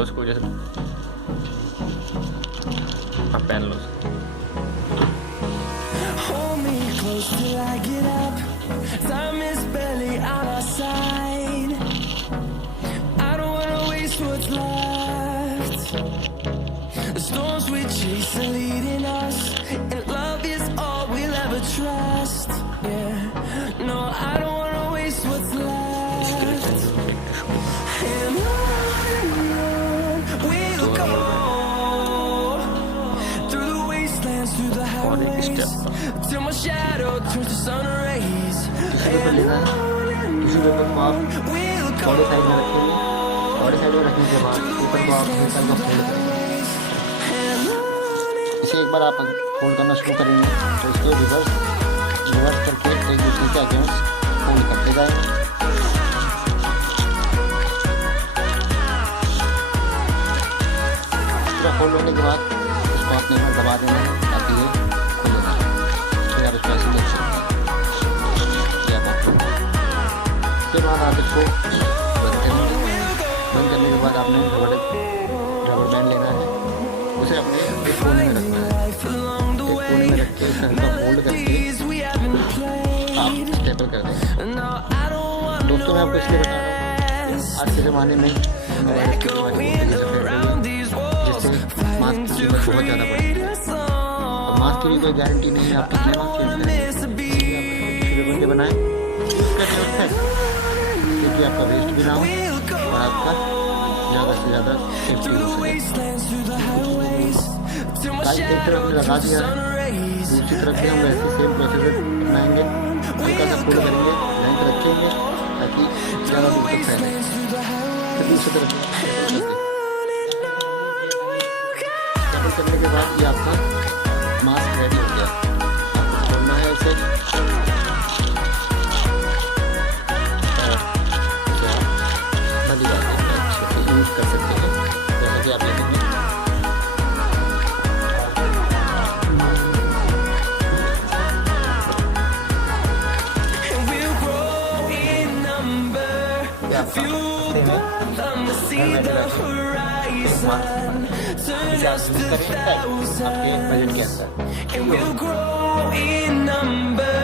लो इसको, जैसे आप पहन लो। The storms we chase are leading us, and love is all we'll ever trust. Yeah, no, I don't wanna waste what's left. And on we'll go, through the wastelands, through the highways, till my shadow turns to sun rays. And on we'll go, body side में रखने के बाद ऊपर को आप हल्का फोल्ड करेंगे। इसे एक बार आप फोल्ड करना शुरू करेंगे तो इसको रिवर्स करके एक दूसरे के अगेंस्ट फोल्ड करते जाएंगे। पूरा फोल्ड होने के बाद इसको आपने एक बार दबा देना है ताकि ये खुले ना, फिर आप इसको ऐसे देख सकते हैं। फिर बाद आप इसको बंद करेंगे। बंद करने के बाद आपने रबर बैंड लेना है, उसे अपने एक कोने में रखना है। एक कोने में रख के उसे हल्का फोल्ड करके आप स्टेपल कर देंगे। दोस्तों मैं आपको इसलिए बता रहा हूँ, आज के ज़माने में मोबाइल की जिससे मास्क की कीमत बहुत ज़्यादा बढ़ती है। और मास्क की भी कोई गारंटी नहीं है, आप कितने मास्क चेंज करेंगे। बंदे बनाएं, इसका जरूरत है क्योंकि आपका वेस्ट भी ना हो और आपका ज़्यादा से ज़्यादा सेफ्टी हो सके। गाइस एक तरफ में लगा दिया, दूसरी तरफ भी हम वैसे सेम प्रोसीजर अपनाएंगे। हल्का सा फोल्ड करेंगे, लेंथ रखेंगे ताकि ज़्यादा दूर तक फैले। फिर दूसरी तरफ डबल करने के बाद ये आपका मास्क रेडी हो गया। आपको खोलना है इसे, यूज कर सकते हैं जैसा कि आप देखेंगे। आपके बजट के अंदर